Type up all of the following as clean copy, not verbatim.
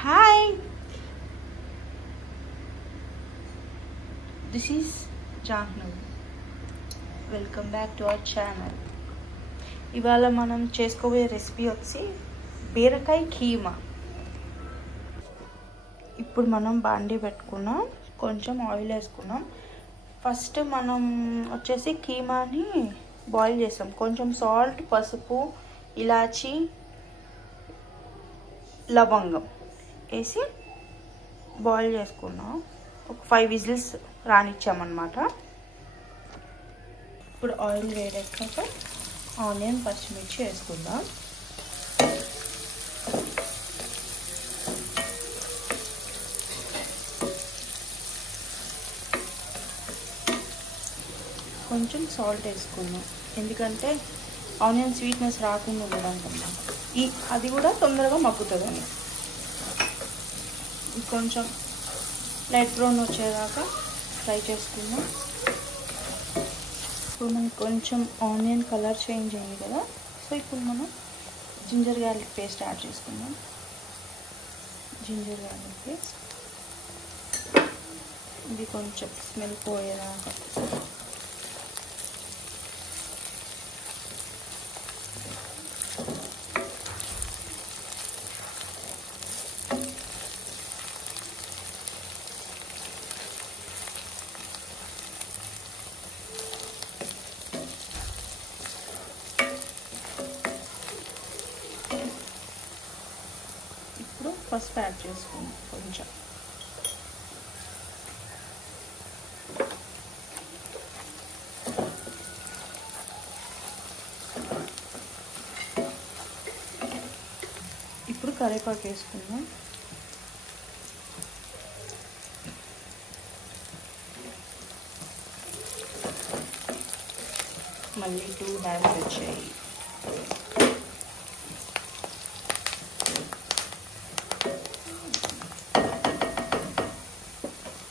Hi, this is Jahnu. Welcome back to our channel. ఇవాళ మనం చేసుకోబోయే రెసిపీ వచ్చి బీరకాయ కీమా. ఇప్పుడు మనం బాండీ పెట్టుకున్నాం, కొంచెం ఆయిల్ వేసుకున్నాం. ఫస్ట్ మనం వచ్చేసి కీమాని బాయిల్ చేసాం. కొంచెం సాల్ట్, పసుపు, ఇలాచి, లవంగం వేసి బాయిల్ చేసుకున్నాం. ఒక 5 విజిల్స్ రానిచ్చామన్నమాట. ఇప్పుడు ఆయిల్ వేడెక్కాక ఆనియన్, పచ్చిమిర్చి వేసుకుందాం. కొంచెం సాల్ట్ వేసుకుందాం, ఎందుకంటే ఆనియన్ స్వీట్నెస్ రాకుండా ఉండడం అది కూడా తొందరగా మగ్గుతుందని. కొంచెం లైట్ బ్రౌన్ వచ్చేదాకా ఫ్రై చేసుకుందాం. ఇప్పుడు మనకి కొంచెం ఆనియన్ కలర్ చేంజ్ అయింది కదా, సో ఇప్పుడు మనం జింజర్ గార్లిక్ పేస్ట్ యాడ్ చేసుకుందాం. జింజర్ గార్లిక్ పేస్ట్ ఇది కొంచెం స్మెల్ పోయేదాకా. పసుపు యాడ్ చేసుకుందాం కొంచెం. ఇప్పుడు కరివేపాకు వేసుకుందాం. మళ్ళీ 2 హ్యాండ్స్ వచ్చాయి.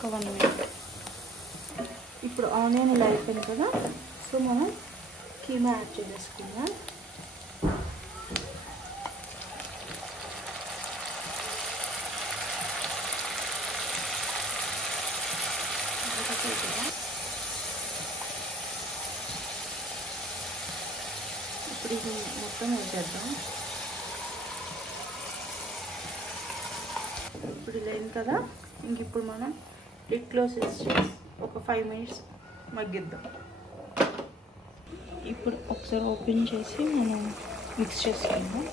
ఒక 1 మినిట్. ఇప్పుడు ఆనియన్ ఇలా అయిపోయింది కదా, సో మనం కీమా యాడ్ చేసుకుందాం. ఇప్పుడు ఇది మొత్తం వేసేద్దాం. ఇప్పుడు ఇలా అయింది కదా, ఇంక ఇప్పుడు మనం లిడ్ క్లోజ్ చేసి ఒక 5 మినిట్స్ మగ్గిద్దాం. ఇప్పుడు ఒకసారి ఓపెన్ చేసి మనం మిక్స్ చేసుకుందాం.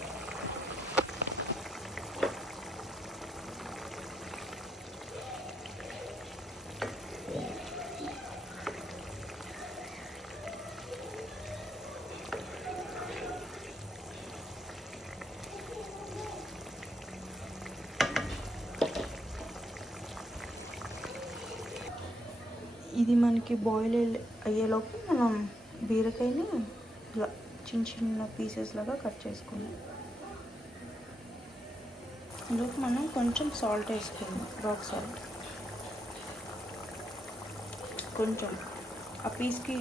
ఇది మనకి బాయిల్ అయ్యేలోపు మనం బీరకాయని ఇలా చిన్న చిన్న పీసెస్ లాగా కట్ చేసుకుందాం. ఇందులోకి మనం కొంచెం సాల్ట్ వేసుకుందాం, రాక్ సాల్ట్ కొంచెం ఆ పీస్కి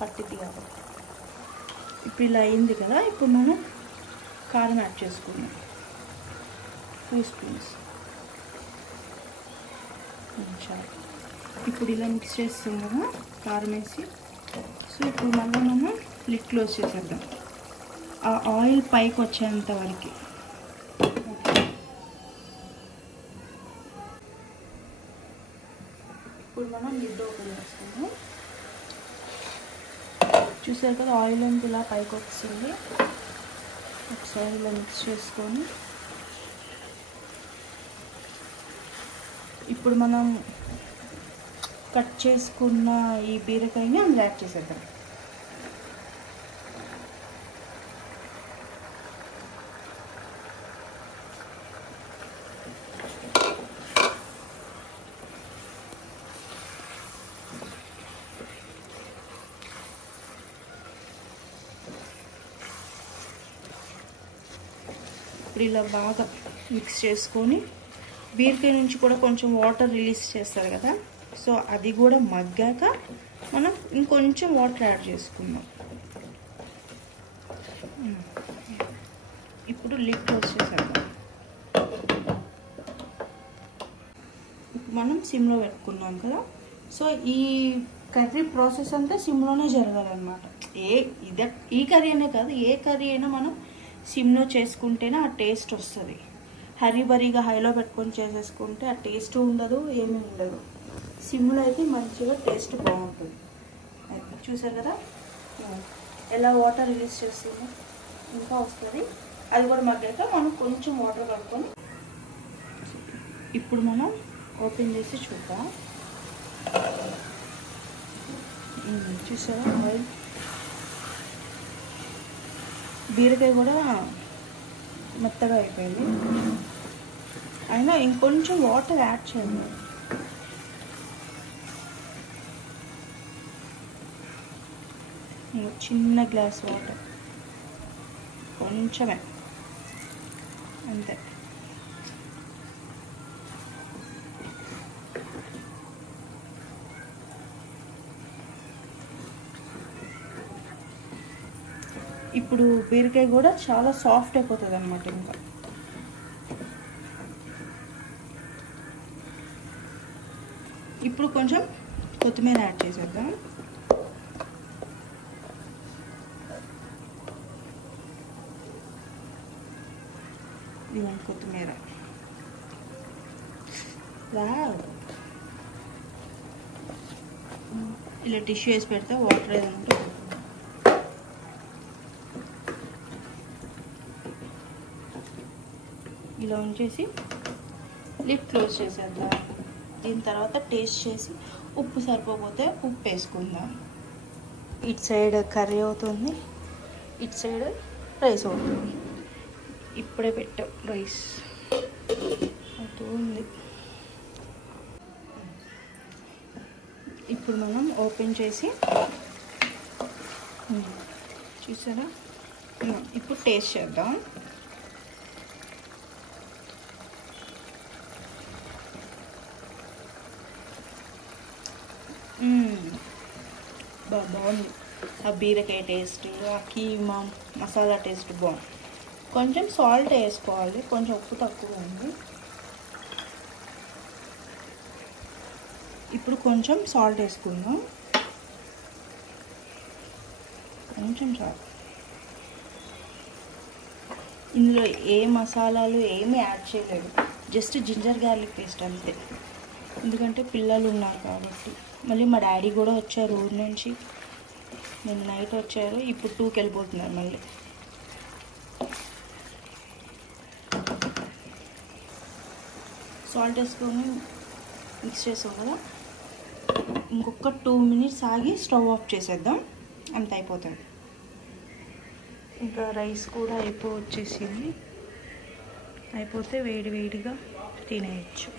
పట్టిద్ది కాబట్టి. ఇప్పుడు ఇలా అయింది కదా, ఇప్పుడు మనం కారం యాడ్ చేసుకుందాం. 2 స్పూన్స్ చాలు. ఇప్పుడు ఇలా మిక్స్ చేస్తున్నాము కారం వేసి. సో ఇప్పుడు మళ్ళీ మనం లిడ్ క్లోజ్ చేసేద్దాం, ఆ ఆయిల్ పైకి వచ్చేంత వరకు. ఇప్పుడు మనం లిడ్ ఓపెన్ చేస్తాము. చూసారు కదా, ఆయిల్ అంతా ఇలా పైకి వచ్చింది. ఒకసారి ఇలా మిక్స్ చేసుకొని ఇప్పుడు మనం కట్ చేసుకున్న ఈ బీరకాయని అందులో యాడ్ చేసేద్దాం. ఇప్పుడు ఇలా బాగా మిక్స్ చేసుకొని, బీరకాయ నుంచి కూడా కొంచెం వాటర్ రిలీజ్ చేస్తారు కదా, సో అది కూడా మగ్గాక మనం ఇంకొంచెం వాటర్ యాడ్ చేసుకుందాం. ఇప్పుడు లిడ్ క్లోజ్ చేసేద్దాం. మనం సిమ్లో పెట్టుకున్నాం కదా. సో ఈ కర్రీ ప్రాసెస్ అంతా సిమ్లోనే జరగాలన్నమాట. ఈ కర్రీ అనే కాదు, ఏ కర్రీ అయినా మనం సిమ్లో చేసుకుంటేనే ఆ టేస్ట్ వస్తుంది. హరీబరీగా హైలో పెట్టుకొని చేసేసుకుంటే ఆ టేస్ట్ ఉండదు, ఏమీ ఉండదు. సిమ్లో అయితే మంచిగా టేస్ట్ బాగుంటుంది. చూసారు కదా ఎలా వాటర్ రిలీజ్ చేస్తుందో, ఇంకా వస్తుంది. అది కూడా మగ్గాక మనం కొంచెం వాటర్ కలుపుకొని ఇప్పుడు మనం ఓపెన్ చేసి చూద్దాం. చూసారా ఆయిల్, బీరకాయ కూడా మెత్తగా అయిపోయింది. అయినా ఇంకొంచెం వాటర్ యాడ్ చేయండి. చిన్న గ్లాస్ వాటర్, కొంచెమే అంతే. ఇప్పుడు బీరకాయ కూడా చాలా సాఫ్ట్ అయిపోతుంది అన్నమాట. ఇంకా ఇప్పుడు కొంచెం కొత్తిమీర యాడ్ చేసేద్దాం. ఇవ్వండి కొత్తిమీర. ఇలా టిష్యూ వేసి పెడితే వాటర్ ఏదంటే ఇలా ఉంచేసి లిడ్ క్లోజ్ చేసేద్దాం. దీని తర్వాత టేస్ట్ చేసి ఉప్పు సరిపోతే ఉప్పు వేసుకుందాం. ఇటు సైడ్ కర్రీ అవుతుంది, ఇటు సైడ్ రైస్ అవుతుంది. ఇప్పుడే పెట్టాం రైస్ అవుతుంది. ఇప్పుడు మనం ఓపెన్ చేసి చూసారా, ఇప్పుడు టేస్ట్ చేద్దాం. బాగుంది. ఆ బీరకాయ టేస్ట్, ఆ కీమా మసాలా టేస్ట్ బాగుంది. కొంచెం సాల్ట్ వేసుకోవాలి, కొంచెం ఉప్పు తక్కువ ఉంది. ఇప్పుడు కొంచెం సాల్ట్ వేసుకుందాం, కొంచెం సాల్ట్. ఇందులో ఏ మసాలాలు ఏమీ యాడ్ చేయలేదు, జస్ట్ జింజర్ గార్లిక్ పేస్ట్ అంతే. ఎందుకంటే పిల్లలు ఉన్నారు కాబట్టి. మళ్ళీ మా డాడీ కూడా వచ్చారు ఊరు నుంచి, నేను నైట్ వచ్చారు, ఇప్పుడు 2కి వెళ్ళిపోతున్నారు మళ్ళీ. సాల్ట్ వేసుకొని మిక్స్ చేసాం కదా, ఇంకొక 2 మినిట్స్ ఆగి స్టవ్ ఆఫ్ చేసేద్దాం, అంత అయిపోతుంది. ఇంకా రైస్ కూడా వచ్చేసింది. అయిపోతే వేడి వేడిగా తినేయచ్చు.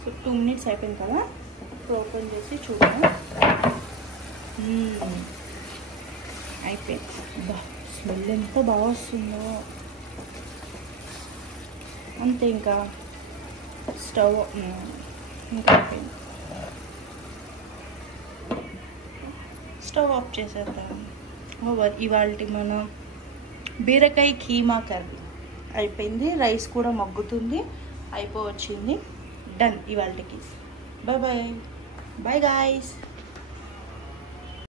సో 2 మినిట్స్ అయిపోయింది కదా, ఇప్పుడు ఓపెన్ చేసి చూద్దాం. అయిపోయింది. స్మెల్ ఎంత బాగా వస్తుందో. అంతే, ఇంకా స్టవ్ ఇంకా అయిపోయింది. స్టవ్ ఆఫ్ చేసేద్దాం. ఇవాళ మన బీరకాయ కీమా కర్రీ అయిపోయింది. రైస్ కూడా మగ్గుతుంది, అయిపోవచ్చింది. డన్ ఇవాళకి. Bye bye. Bye guys.